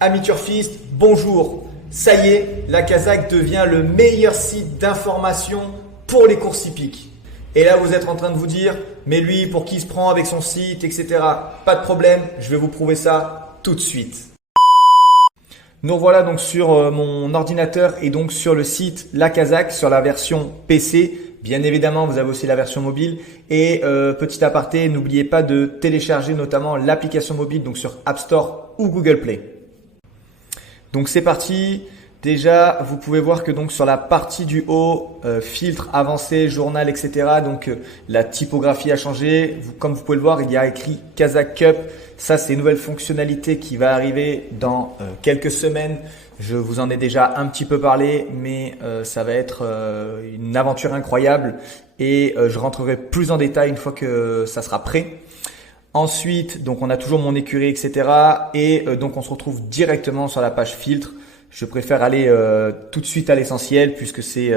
Amis turfistes, bonjour. Ça y est, la Kazakh devient le meilleur site d'information pour les courses hippiques. Et là, vous êtes en train de vous dire, mais lui, pour qui il se prend avec son site, etc. Pas de problème, je vais vous prouver ça tout de suite. Nous voilà donc sur mon ordinateur et donc sur le site La Kazakh, sur la version PC. Bien évidemment, vous avez aussi la version mobile. Et petit aparté, n'oubliez pas de télécharger notamment l'application mobile donc sur App Store ou Google Play. Donc c'est parti. Déjà, vous pouvez voir que donc sur la partie du haut, filtre avancé, journal, etc. Donc la typographie a changé. Comme vous pouvez le voir, il y a écrit Kazakh Cup. Ça, c'est une nouvelle fonctionnalité qui va arriver dans quelques semaines. Je vous en ai déjà un petit peu parlé, mais ça va être une aventure incroyable et je rentrerai plus en détail une fois que ça sera prêt. Ensuite, donc on a toujours mon écurie, etc. Et donc on se retrouve directement sur la page filtre. Je préfère aller tout de suite à l'essentiel puisque c'est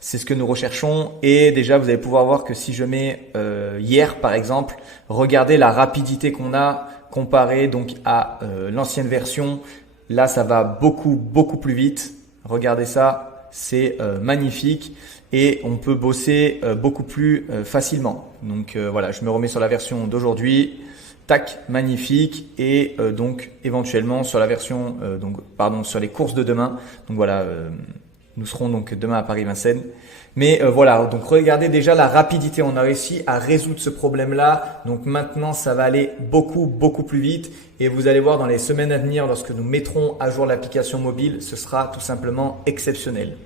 ce que nous recherchons. Et déjà, vous allez pouvoir voir que si je mets hier par exemple, regardez la rapidité qu'on a comparé donc à l'ancienne version. Là, ça va beaucoup plus vite. Regardez ça, c'est magnifique et on peut bosser beaucoup plus facilement. Donc voilà, je me remets sur la version d'aujourd'hui. Tac, magnifique. Et donc éventuellement sur la version sur les courses de demain. Donc voilà, nous serons donc demain à Paris-Vincennes. Mais voilà, donc regardez déjà la rapidité. On a réussi à résoudre ce problème-là. Donc maintenant, ça va aller beaucoup plus vite. Et vous allez voir dans les semaines à venir, lorsque nous mettrons à jour l'application mobile, ce sera tout simplement exceptionnel.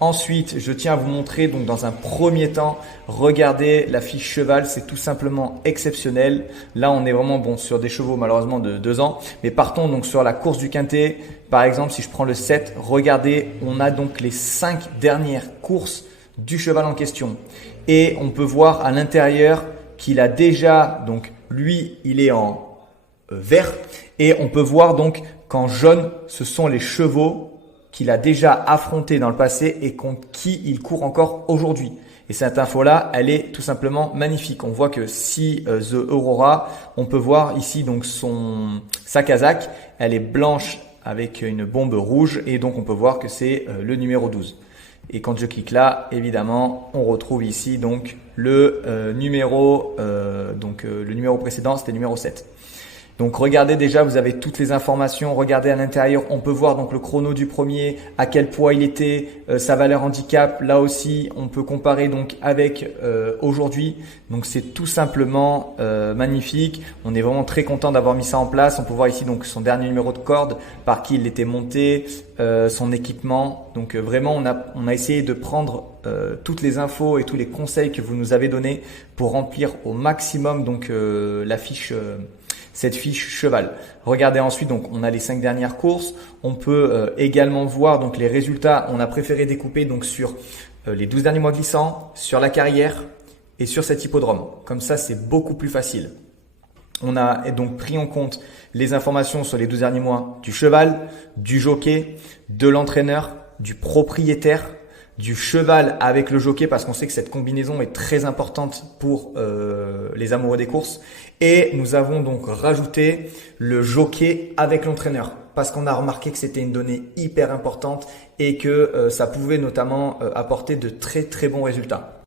Ensuite, je tiens à vous montrer donc dans un premier temps, regardez la fiche cheval, c'est tout simplement exceptionnel. Là, on est vraiment sur des chevaux malheureusement de 2 ans. Mais partons donc sur la course du quintet. Par exemple, si je prends le 7, regardez, on a donc les 5 dernières courses du cheval en question. Et on peut voir à l'intérieur qu'il a déjà, donc lui, il est en vert. Et on peut voir donc qu'en jaune, ce sont les chevaux qu'il a déjà affronté dans le passé et contre qui il court encore aujourd'hui. Et cette info-là, elle est tout simplement magnifique. On voit que si The Aurora, on peut voir ici donc sa Kazakh, elle est blanche avec une bombe rouge et donc on peut voir que c'est le numéro 12. Et quand je clique là, évidemment, on retrouve ici donc le numéro précédent, c'était numéro 7. Donc regardez déjà, vous avez toutes les informations, regardez à l'intérieur, on peut voir donc le chrono du premier, à quel poids il était, sa valeur handicap, là aussi on peut comparer donc avec aujourd'hui. Donc c'est tout simplement magnifique, on est vraiment très content d'avoir mis ça en place. On peut voir ici donc son dernier numéro de corde, par qui il était monté, son équipement. Donc vraiment on a essayé de prendre toutes les infos et tous les conseils que vous nous avez donnés pour remplir au maximum donc cette fiche cheval. Regardez ensuite, donc on a les 5 dernières courses. On peut également voir donc les résultats. On a préféré découper donc sur les 12 derniers mois glissants, sur la carrière et sur cet hippodrome. Comme ça, c'est beaucoup plus facile. On a donc pris en compte les informations sur les 12 derniers mois du cheval, du jockey, de l'entraîneur, du propriétaire, du cheval avec le jockey, parce qu'on sait que cette combinaison est très importante pour les amoureux des courses. Et nous avons donc rajouté le jockey avec l'entraîneur parce qu'on a remarqué que c'était une donnée hyper importante et que ça pouvait notamment apporter de très bons résultats.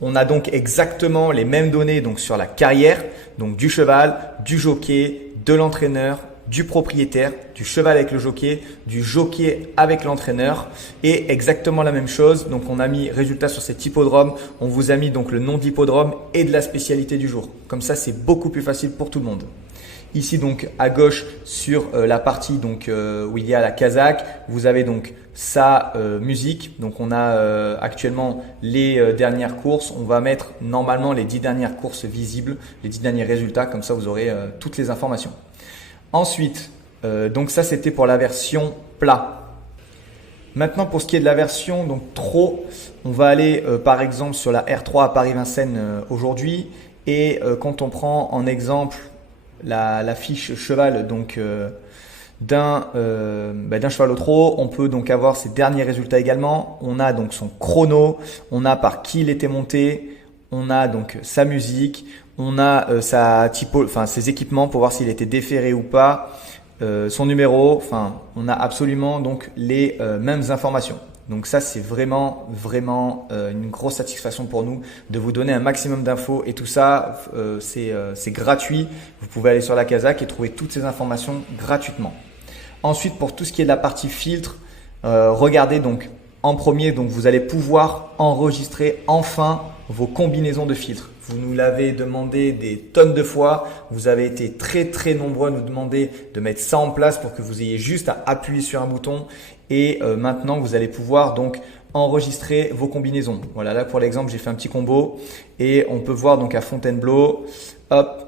On a donc exactement les mêmes données donc sur la carrière, donc du cheval, du jockey, de l'entraîneur, du propriétaire, du cheval avec le jockey, du jockey avec l'entraîneur et exactement la même chose. Donc on a mis résultat sur cet hippodrome, on vous a mis donc le nom d'hippodrome et de la spécialité du jour. Comme ça, c'est beaucoup plus facile pour tout le monde. Ici donc à gauche sur la partie donc où il y a la Kazakh, vous avez donc sa musique. Donc on a actuellement les dernières courses. On va mettre normalement les 10 dernières courses visibles, les 10 derniers résultats. Comme ça, vous aurez toutes les informations. Ensuite, donc ça c'était pour la version plat. Maintenant pour ce qui est de la version donc Pro, on va aller par exemple sur la R3 à Paris-Vincennes aujourd'hui et quand on prend en exemple la fiche cheval donc d'un cheval au trot, on peut donc avoir ses derniers résultats également. On a donc son chrono, on a par qui il était monté, on a donc sa musique, on a ses équipements pour voir s'il était déféré ou pas. son numéro, enfin on a absolument donc les mêmes informations. Donc ça c'est vraiment une grosse satisfaction pour nous de vous donner un maximum d'infos et tout ça c'est gratuit. Vous pouvez aller sur la Kazakh et trouver toutes ces informations gratuitement. Ensuite pour tout ce qui est de la partie filtre, regardez donc en premier, donc vous allez pouvoir enregistrer enfin vos combinaisons de filtres. Vous nous l'avez demandé des tonnes de fois. Vous avez été très nombreux à nous demander de mettre ça en place pour que vous ayez juste à appuyer sur un bouton. Et maintenant, vous allez pouvoir donc enregistrer vos combinaisons. Voilà, là pour l'exemple, j'ai fait un petit combo et on peut voir donc à Fontainebleau, hop.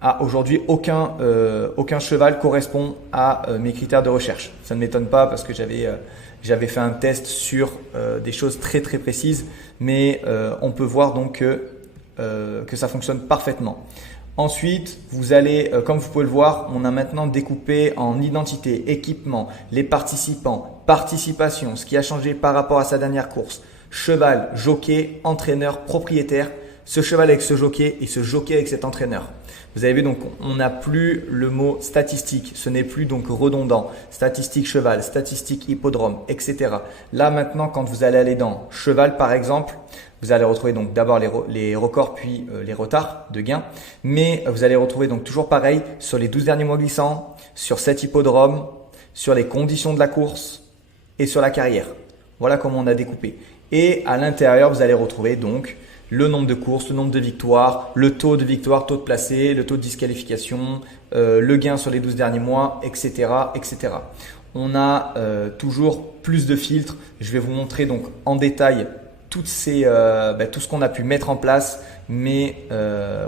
Ah, aujourd'hui, aucun cheval correspond à mes critères de recherche. Ça ne m'étonne pas parce que j'avais fait un test sur des choses très précises, mais on peut voir donc que ça fonctionne parfaitement. Ensuite, vous allez, comme vous pouvez le voir, on a maintenant découpé en identité, équipement, les participants, participation, ce qui a changé par rapport à sa dernière course, cheval, jockey, entraîneur, propriétaire, ce cheval avec ce jockey et ce jockey avec cet entraîneur. Vous avez vu donc on n'a plus le mot statistique, ce n'est plus donc redondant, statistique cheval, statistique hippodrome, etc. Là maintenant quand vous allez aller dans cheval par exemple, vous allez retrouver donc d'abord les records puis les retards de gains, mais vous allez retrouver donc toujours pareil sur les 12 derniers mois glissants, sur cet hippodrome, sur les conditions de la course et sur la carrière. Voilà comment on a découpé. Et à l'intérieur vous allez retrouver donc le nombre de courses, le nombre de victoires, le taux de victoire, taux de placé, le taux de disqualification, le gain sur les 12 derniers mois, etc. etc. On a toujours plus de filtres. Je vais vous montrer donc en détail tout ce qu'on a pu mettre en place. Mais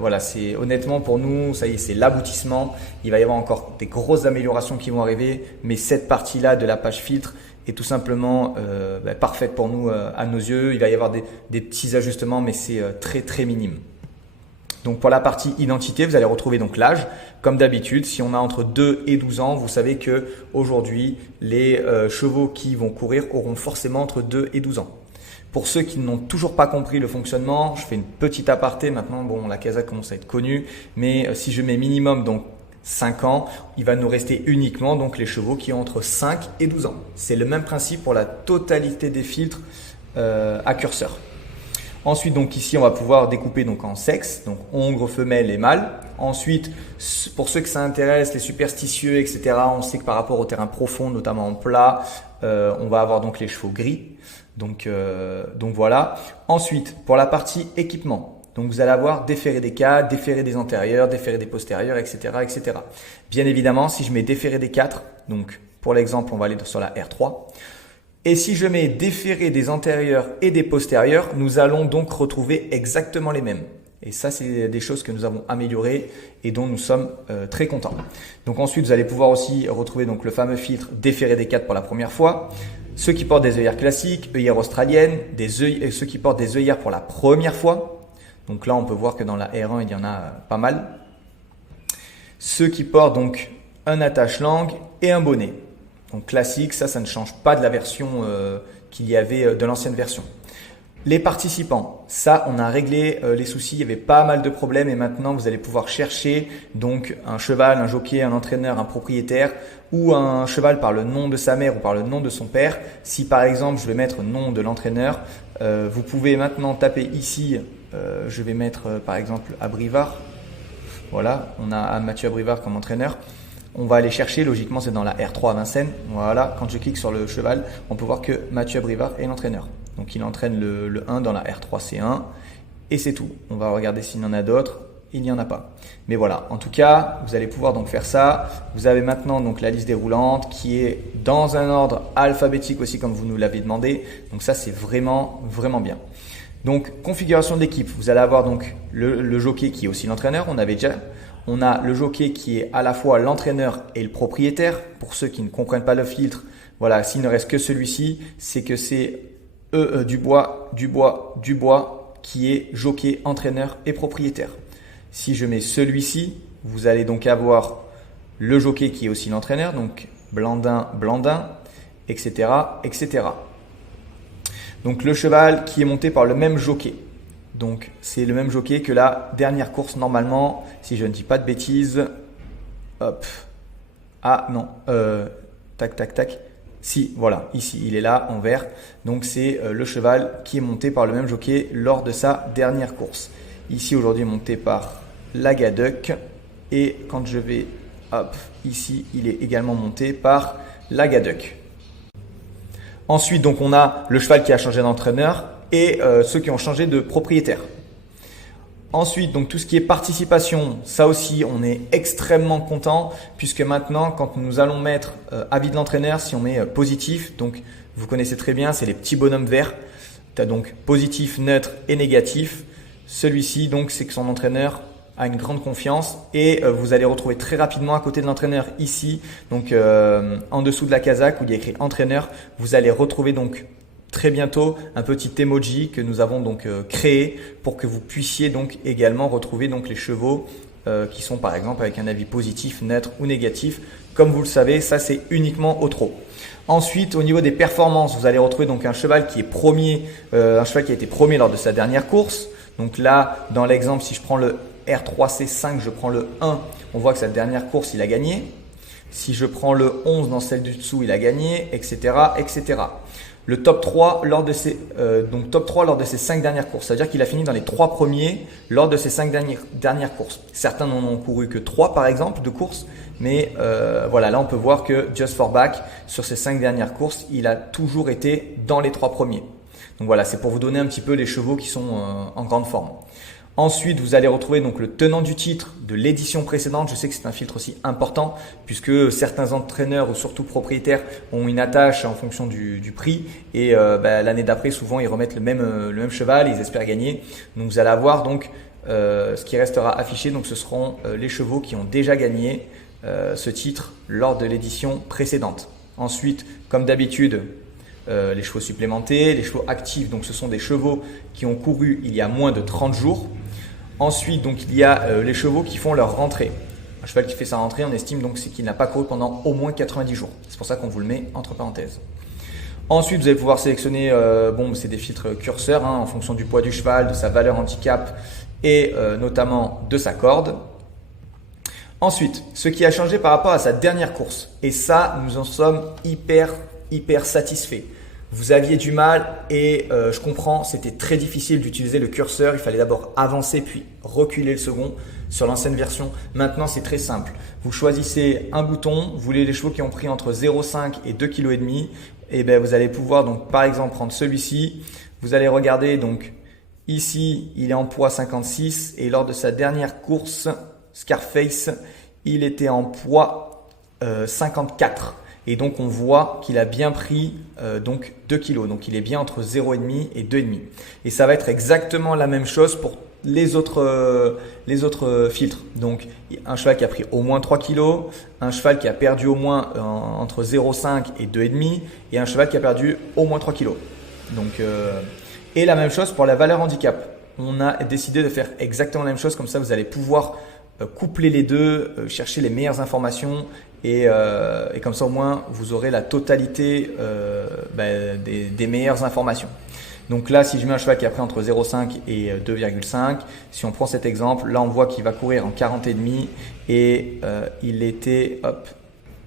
voilà, c'est honnêtement pour nous, ça y est, c'est l'aboutissement. Il va y avoir encore des grosses améliorations qui vont arriver. Mais cette partie-là de la page filtre est tout simplement parfaite pour nous à nos yeux. Il va y avoir des petits ajustements, mais c'est très minime. Donc pour la partie identité, vous allez retrouver donc l'âge. Comme d'habitude, si on a entre 2 et 12 ans, vous savez que aujourd'hui les chevaux qui vont courir auront forcément entre 2 et 12 ans. Pour ceux qui n'ont toujours pas compris le fonctionnement, je fais une petite aparté. Maintenant, bon, la Kazakh commence à être connue, mais si je mets minimum donc 5 ans, il va nous rester uniquement donc les chevaux qui ont entre 5 et 12 ans. C'est le même principe pour la totalité des filtres à curseur. Ensuite, donc ici, on va pouvoir découper donc en sexe, donc hongre, femelle et mâle. Ensuite, pour ceux que ça intéresse, les superstitieux, etc., on sait que par rapport au terrain profond, notamment en plat, on va avoir donc les chevaux gris. Donc voilà. Ensuite, pour la partie équipement. Donc, vous allez avoir déféré des 4, déféré des antérieurs, déféré des postérieurs, etc., etc. Bien évidemment, si je mets déféré des 4, donc pour l'exemple, on va aller sur la R3. Et si je mets déféré des antérieurs et des postérieurs, nous allons donc retrouver exactement les mêmes. Et ça, c'est des choses que nous avons améliorées et dont nous sommes très contents. Donc ensuite, vous allez pouvoir aussi retrouver donc le fameux filtre déféré des 4 pour la première fois. Ceux qui portent des œillères classiques, œillères australiennes, ceux qui portent des œillères pour la première fois. Donc là, on peut voir que dans la R1, il y en a pas mal. Ceux qui portent donc un attache-langue et un bonnet. Donc classique, ça ne change pas de la version qu'il y avait de l'ancienne version. Les participants, ça on a réglé les soucis, il y avait pas mal de problèmes et maintenant vous allez pouvoir chercher donc un cheval, un jockey, un entraîneur, un propriétaire ou un cheval par le nom de sa mère ou par le nom de son père. Si par exemple je vais mettre nom de l'entraîneur, vous pouvez maintenant taper ici, je vais mettre par exemple Abrivard. Voilà, on a Mathieu Abrivard comme entraîneur. On va aller chercher, logiquement c'est dans la R3 à Vincennes. Voilà, quand je clique sur le cheval, on peut voir que Mathieu Abrivard est l'entraîneur. Donc il entraîne le 1 dans la R3C1 et c'est tout. On va regarder s'il y en a d'autres. Il n'y en a pas. Mais voilà, en tout cas, vous allez pouvoir donc faire ça. Vous avez maintenant donc la liste déroulante qui est dans un ordre alphabétique aussi comme vous nous l'avez demandé. Donc ça c'est vraiment bien. Donc configuration de l'équipe, vous allez avoir donc le jockey qui est aussi l'entraîneur, on avait déjà. On a le jockey qui est à la fois l'entraîneur et le propriétaire. Pour ceux qui ne comprennent pas le filtre, voilà, s'il ne reste que celui-ci, c'est que c'est Dubois qui est jockey, entraîneur et propriétaire. Si je mets celui-ci, vous allez donc avoir le jockey qui est aussi l'entraîneur, donc Blandin, etc., etc. Donc le cheval qui est monté par le même jockey. Donc c'est le même jockey que la dernière course normalement, si je ne dis pas de bêtises. Hop. Ah non, tac, tac, tac. Si, voilà, ici, il est là en vert. Donc c'est le cheval qui est monté par le même jockey lors de sa dernière course. Ici, aujourd'hui, monté par l'Agaduck. Et quand je vais, hop, ici, il est également monté par l'Agaduck. Ensuite, donc, on a le cheval qui a changé d'entraîneur et ceux qui ont changé de propriétaire. Ensuite, donc tout ce qui est participation, ça aussi, on est extrêmement content puisque maintenant, quand nous allons mettre avis de l'entraîneur, si on met positif, donc vous connaissez très bien, c'est les petits bonhommes verts. Tu as donc positif, neutre et négatif. Celui-ci, donc, c'est que son entraîneur a une grande confiance et vous allez retrouver très rapidement à côté de l'entraîneur ici, donc en dessous de la casaque où il y a écrit entraîneur, vous allez retrouver donc très bientôt un petit emoji que nous avons donc créé pour que vous puissiez donc également retrouver donc les chevaux qui sont par exemple avec un avis positif, neutre ou négatif. Comme vous le savez, ça c'est uniquement au trot. Ensuite, au niveau des performances, vous allez retrouver donc un cheval qui est premier, un cheval qui a été premier lors de sa dernière course. Donc là, dans l'exemple, si je prends le R3C5, je prends le 1, on voit que sa dernière course, il a gagné. Si je prends le 11 dans celle du dessous, il a gagné, etc., etc. Le top 3 lors de ces, top 3 lors de ses 5 dernières courses. C'est-à-dire qu'il a fini dans les 3 premiers lors de ses 5 dernières courses. Certains n'en ont couru que 3 par exemple de courses. Mais voilà, là on peut voir que Just for Back, sur ses 5 dernières courses, il a toujours été dans les 3 premiers. Donc voilà, c'est pour vous donner un petit peu les chevaux qui sont en grande forme. Ensuite, vous allez retrouver donc le tenant du titre de l'édition précédente. Je sais que c'est un filtre aussi important puisque certains entraîneurs ou surtout propriétaires ont une attache en fonction du prix et l'année d'après, souvent, ils remettent le même cheval, ils espèrent gagner. Donc, vous allez avoir donc ce qui restera affiché. Donc, ce seront les chevaux qui ont déjà gagné ce titre lors de l'édition précédente. Ensuite, comme d'habitude, les chevaux supplémentés, les chevaux actifs, donc ce sont des chevaux qui ont couru il y a moins de 30 jours. Ensuite, donc, il y a les chevaux qui font leur rentrée. Un cheval qui fait sa rentrée, on estime donc c'est qu'il n'a pas couru pendant au moins 90 jours. C'est pour ça qu'on vous le met entre parenthèses. Ensuite, vous allez pouvoir sélectionner, c'est des filtres curseurs en fonction du poids du cheval, de sa valeur handicap et notamment de sa corde. Ensuite, ce qui a changé par rapport à sa dernière course, et ça, nous en sommes hyper satisfaits. Vous aviez du mal et je comprends, c'était très difficile d'utiliser le curseur. Il fallait d'abord avancer puis reculer le second sur l'ancienne version. Maintenant, c'est très simple. Vous choisissez un bouton, vous voulez les chevaux qui ont pris entre 0,5 et 2,5 kg et vous allez pouvoir donc par exemple prendre celui-ci. Vous allez regarder donc ici, il est en poids 56 et lors de sa dernière course, Scarface, il était en poids 54. Et donc, on voit qu'il a bien pris donc 2 kg. Donc, il est bien entre 0,5 et 2,5. Et ça va être exactement la même chose pour les autres filtres. Donc, un cheval qui a pris au moins 3 kg, un cheval qui a perdu au moins entre 0,5 et 2,5 et un cheval qui a perdu au moins 3 kg. Donc, et la même chose pour la valeur handicap. On a décidé de faire exactement la même chose. Comme ça, vous allez pouvoir coupler les deux, chercher les meilleures informations et comme ça au moins vous aurez la totalité des meilleures informations. Donc là, si je mets un cheval qui a pris entre 0,5 et 2,5, si on prend cet exemple, là on voit qu'il va courir en 40,5 et il était,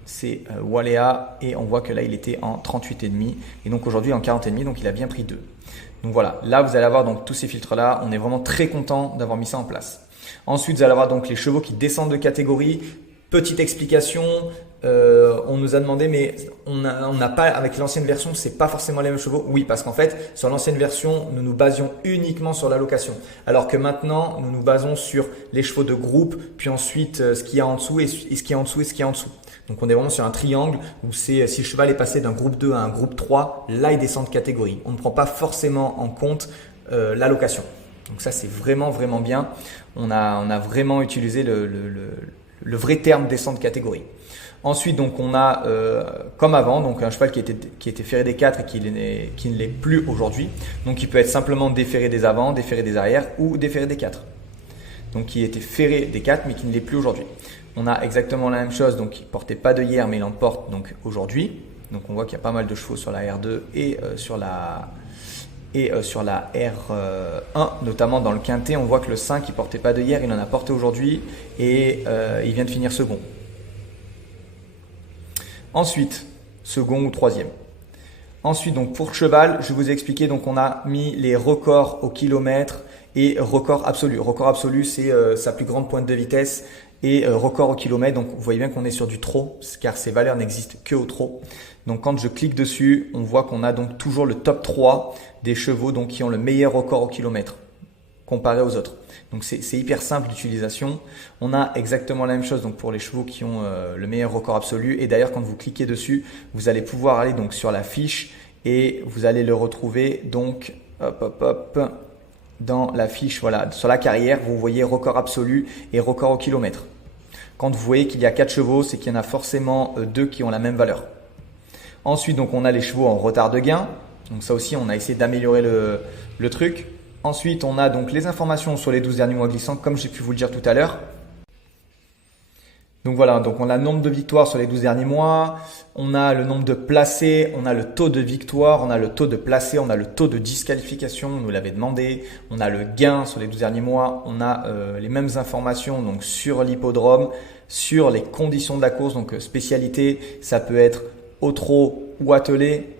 c'est Walea et on voit que là il était en 38,5 et donc aujourd'hui en 40,5, donc il a bien pris 2. Donc voilà, là vous allez avoir donc tous ces filtres là, on est vraiment très content d'avoir mis ça en place. Ensuite, vous allez avoir donc les chevaux qui descendent de catégorie. Petite explication, on nous a demandé, mais on n'a pas, avec l'ancienne version, c'est pas forcément les mêmes chevaux. Oui, parce qu'en fait, sur l'ancienne version, nous nous basions uniquement sur l'allocation. Alors que maintenant, nous nous basons sur les chevaux de groupe, puis ensuite ce qu'il y a en dessous et ce qu'il y a en dessous et ce qu'il y a en dessous. Donc, on est vraiment sur un triangle où c'est si le cheval est passé d'un groupe 2 à un groupe 3, là, il descend de catégorie. On ne prend pas forcément en compte l'allocation. Donc ça, c'est vraiment bien. On a vraiment utilisé le vrai terme descente de catégorie. Ensuite, donc, on a, comme avant, donc un cheval qui était ferré des 4 et qui ne l'est plus aujourd'hui. Donc, il peut être simplement déferré des avant, déferré des arrières ou déferré des 4. Donc, qui était ferré des 4 mais qui ne l'est plus aujourd'hui. On a exactement la même chose. Donc, il ne portait pas de hier mais il en porte donc aujourd'hui. Donc, on voit qu'il y a pas mal de chevaux sur la R2 et sur la R1, notamment dans le quintet, on voit que le 5 il portait pas de hier, il en a porté aujourd'hui et il vient de finir second. Ensuite, second ou troisième. Ensuite, donc pour cheval, je vous ai expliqué, donc on a mis les records au kilomètre et record absolu. Record absolu, c'est sa plus grande pointe de vitesse et record au kilomètre. Donc vous voyez bien qu'on est sur du trot car ces valeurs n'existent que au trot. Donc quand je clique dessus, on voit qu'on a donc toujours le top 3 des chevaux donc qui ont le meilleur record au kilomètre comparé aux autres. Donc c'est hyper simple d'utilisation. On a exactement la même chose donc pour les chevaux qui ont le meilleur record absolu. Et d'ailleurs, quand vous cliquez dessus, vous allez pouvoir aller donc sur la fiche et vous allez le retrouver donc dans la fiche, voilà, sur la carrière, vous voyez record absolu et record au kilomètre. Quand vous voyez qu'il y a 4 chevaux, c'est qu'il y en a forcément 2 qui ont la même valeur. Ensuite, donc on a les chevaux en retard de gain. Donc ça aussi, on a essayé d'améliorer le truc. Ensuite, on a donc les informations sur les 12 derniers mois glissants, comme j'ai pu vous le dire tout à l'heure. Donc voilà, donc on a le nombre de victoires sur les 12 derniers mois, on a le nombre de placés, on a le taux de victoire, on a le taux de placés, on a le taux de disqualification, on nous l'avait demandé, on a le gain sur les 12 derniers mois, on a les mêmes informations donc sur l'hippodrome, sur les conditions de la course, donc spécialité, ça peut être au trot ou attelé.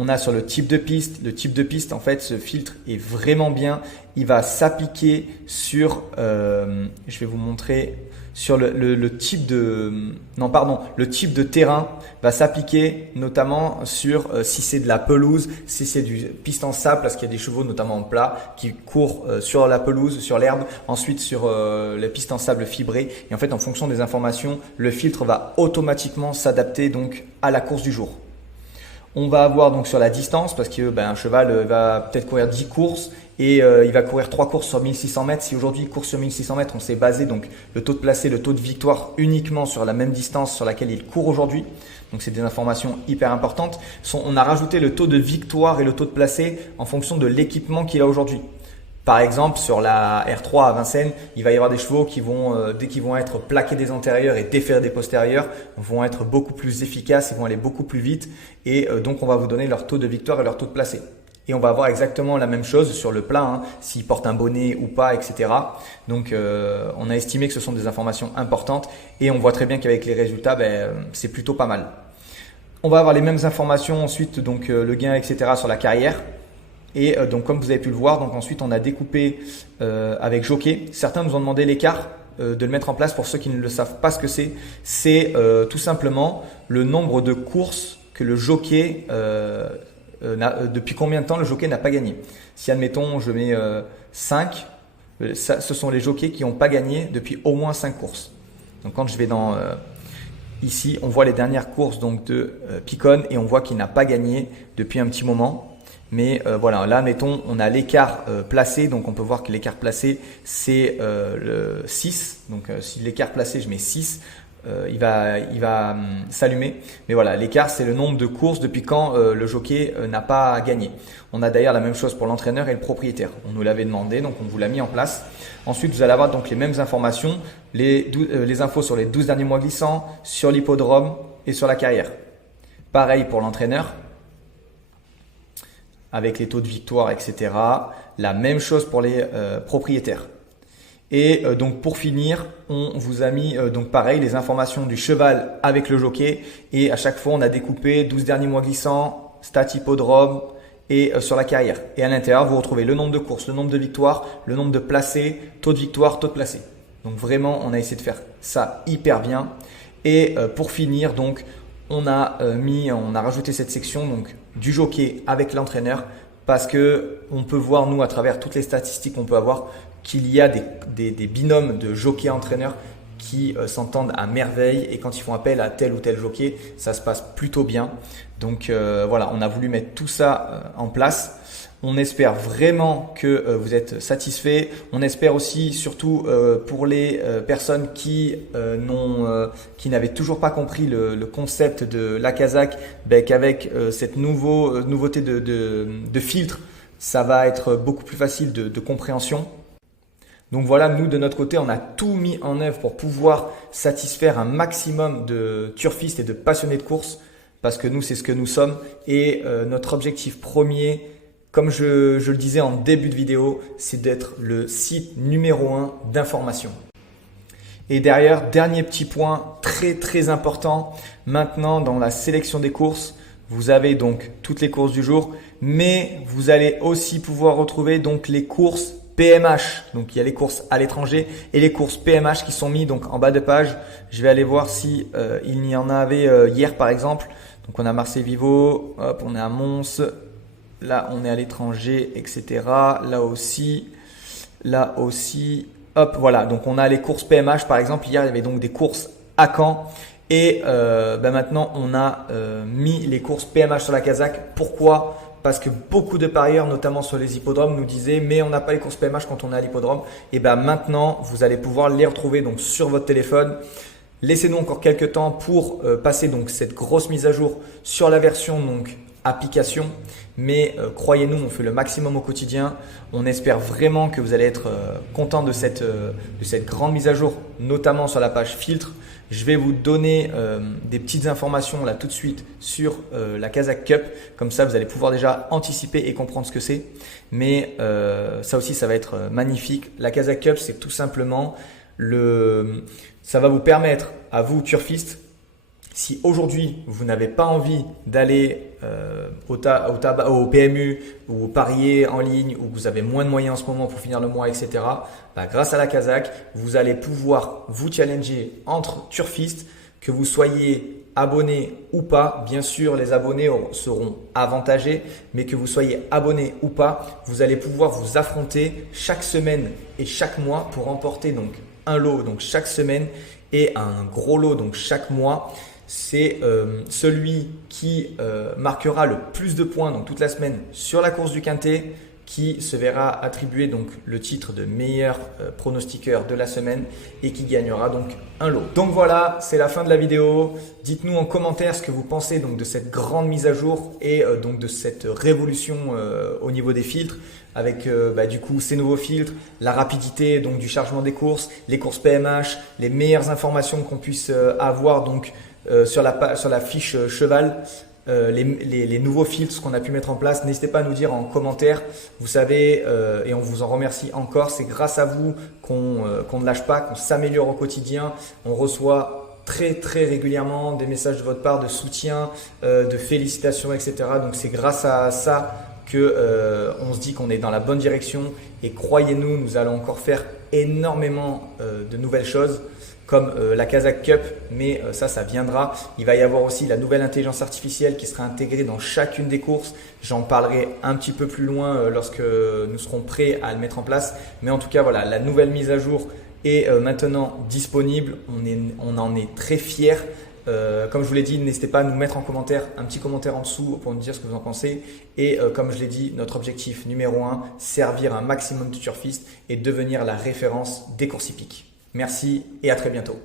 On a sur le type de piste. Le type de piste, en fait, ce filtre est vraiment bien. Il va s'appliquer sur, je vais vous montrer, sur le type de, non pardon, le type de terrain va s'appliquer notamment sur si c'est de la pelouse, si c'est du piste en sable, parce qu'il y a des chevaux notamment en plat qui courent sur la pelouse, sur l'herbe, ensuite sur les pistes en sable fibrées. Et en fait, en fonction des informations, le filtre va automatiquement s'adapter donc à la course du jour. On va avoir donc sur la distance parce que un cheval va peut-être courir 10 courses et il va courir 3 courses sur 1600 mètres. Si aujourd'hui il court sur 1600 mètres, on s'est basé donc le taux de placé, le taux de victoire uniquement sur la même distance sur laquelle il court aujourd'hui. Donc c'est des informations hyper importantes. On a rajouté le taux de victoire et le taux de placé en fonction de l'équipement qu'il a aujourd'hui. Par exemple, sur la R3 à Vincennes, il va y avoir des chevaux qui vont, dès qu'ils vont être plaqués des antérieurs et défaire des postérieurs, vont être beaucoup plus efficaces, ils vont aller beaucoup plus vite et donc on va vous donner leur taux de victoire et leur taux de placé. Et on va avoir exactement la même chose sur le plat, s'ils portent un bonnet ou pas, etc. Donc on a estimé que ce sont des informations importantes et on voit très bien qu'avec les résultats, c'est plutôt pas mal. On va avoir les mêmes informations ensuite, donc le gain, etc. sur la carrière. Et donc comme vous avez pu le voir, donc ensuite on a découpé avec jockey. Certains nous ont demandé l'écart de le mettre en place. Pour ceux qui ne le savent pas ce que c'est, c'est tout simplement le nombre de courses que le jockey depuis combien de temps le jockey n'a pas gagné. Si admettons je mets 5, ce sont les jockeys qui n'ont pas gagné depuis au moins 5 courses. Donc quand je vais dans ici, on voit les dernières courses donc de Picon et on voit qu'il n'a pas gagné depuis un petit moment. Mais voilà, là, mettons, on a l'écart placé. Donc, on peut voir que l'écart placé, c'est le 6. Donc, si l'écart placé, je mets 6, il va s'allumer. Mais voilà, l'écart, c'est le nombre de courses depuis quand le jockey n'a pas gagné. On a d'ailleurs la même chose pour l'entraîneur et le propriétaire. On nous l'avait demandé, donc on vous l'a mis en place. Ensuite, vous allez avoir donc les mêmes informations, les infos sur les 12 derniers mois glissants, sur l'hippodrome et sur la carrière. Pareil pour l'entraîneur, avec les taux de victoire, etc. La même chose pour les propriétaires. Et donc pour finir, on vous a mis donc pareil les informations du cheval avec le jockey. Et à chaque fois, on a découpé 12 derniers mois glissants, stat hippodrome et sur la carrière. Et à l'intérieur, vous retrouvez le nombre de courses, le nombre de victoires, le nombre de placés, taux de victoire, taux de placé. Donc vraiment, on a essayé de faire ça hyper bien. Et pour finir, donc on a rajouté cette section donc du jockey avec l'entraîneur parce que on peut voir nous à travers toutes les statistiques qu'on peut avoir qu'il y a des binômes de jockey-entraîneur qui s'entendent à merveille et quand ils font appel à tel ou tel jockey, ça se passe plutôt bien. Donc voilà, on a voulu mettre tout ça en place. On espère vraiment que vous êtes satisfaits. On espère aussi, surtout pour les personnes qui n'avaient toujours pas compris le concept de la Kazakh, qu'avec cette nouveauté de filtre, ça va être beaucoup plus facile de compréhension. Donc voilà, nous de notre côté, on a tout mis en œuvre pour pouvoir satisfaire un maximum de turfistes et de passionnés de course parce que nous, c'est ce que nous sommes et notre objectif premier, comme je le disais en début de vidéo, c'est d'être le site numéro 1 d'information. Et derrière, dernier petit point très très important, maintenant dans la sélection des courses, vous avez donc toutes les courses du jour, mais vous allez aussi pouvoir retrouver donc les courses PMH. Donc il y a les courses à l'étranger et les courses PMH qui sont mis donc en bas de page. Je vais aller voir si il y en avait hier par exemple. Donc on a Marseille-Vivo, hop, on est à Mons, là on est à l'étranger, etc. Là aussi, hop, voilà. Donc on a les courses PMH par exemple. Hier il y avait donc des courses à Caen. Et maintenant, on a mis les courses PMH sur la Kazakh. Pourquoi? Parce que beaucoup de parieurs, notamment sur les hippodromes, nous disaient mais on n'a pas les courses PMH quand on est à l'hippodrome. Et maintenant, vous allez pouvoir les retrouver donc sur votre téléphone. Laissez-nous encore quelques temps pour passer donc cette grosse mise à jour sur la version donc application. Mais croyez-nous, on fait le maximum au quotidien. On espère vraiment que vous allez être content de cette grande mise à jour, notamment sur la page filtre. Je vais vous donner des petites informations là tout de suite sur la Kazakh Cup. Comme ça, vous allez pouvoir déjà anticiper et comprendre ce que c'est. Mais ça aussi, ça va être magnifique. La Kazakh Cup, c'est tout simplement ça va vous permettre à vous, turfistes, si aujourd'hui vous n'avez pas envie d'aller au PMU ou parier en ligne ou que vous avez moins de moyens en ce moment pour finir le mois, etc. Grâce à la Kazakh, vous allez pouvoir vous challenger entre turfistes, que vous soyez abonné ou pas. Bien sûr, les abonnés seront avantagés, mais que vous soyez abonné ou pas, vous allez pouvoir vous affronter chaque semaine et chaque mois pour remporter donc un lot donc chaque semaine et un gros lot donc chaque mois. C'est celui qui marquera le plus de points donc toute la semaine sur la course du Quintet qui se verra attribuer donc le titre de meilleur pronostiqueur de la semaine et qui gagnera donc un lot. Donc voilà, c'est la fin de la vidéo. Dites-nous en commentaire ce que vous pensez donc de cette grande mise à jour et donc de cette révolution au niveau des filtres avec du coup ces nouveaux filtres, la rapidité donc du chargement des courses, les courses PMH, les meilleures informations qu'on puisse avoir donc sur la fiche cheval. Les nouveaux filtres qu'on a pu mettre en place, n'hésitez pas à nous dire en commentaire. Vous savez, et on vous en remercie encore, c'est grâce à vous qu'on ne lâche pas, qu'on s'améliore au quotidien. On reçoit très très régulièrement des messages de votre part de soutien, de félicitations, etc. Donc c'est grâce à ça que on se dit qu'on est dans la bonne direction. Et croyez-nous, nous allons encore faire énormément de nouvelles choses, comme la Kazakh Cup, mais ça viendra. Il va y avoir aussi la nouvelle intelligence artificielle qui sera intégrée dans chacune des courses. J'en parlerai un petit peu plus loin lorsque nous serons prêts à le mettre en place. Mais en tout cas, voilà, la nouvelle mise à jour est maintenant disponible. On en est très fiers. Comme je vous l'ai dit, n'hésitez pas à nous mettre en commentaire, un petit commentaire en dessous pour nous dire ce que vous en pensez. Et comme je l'ai dit, notre objectif numéro 1, servir un maximum de turfistes et devenir la référence des courses hippiques. Merci et à très bientôt.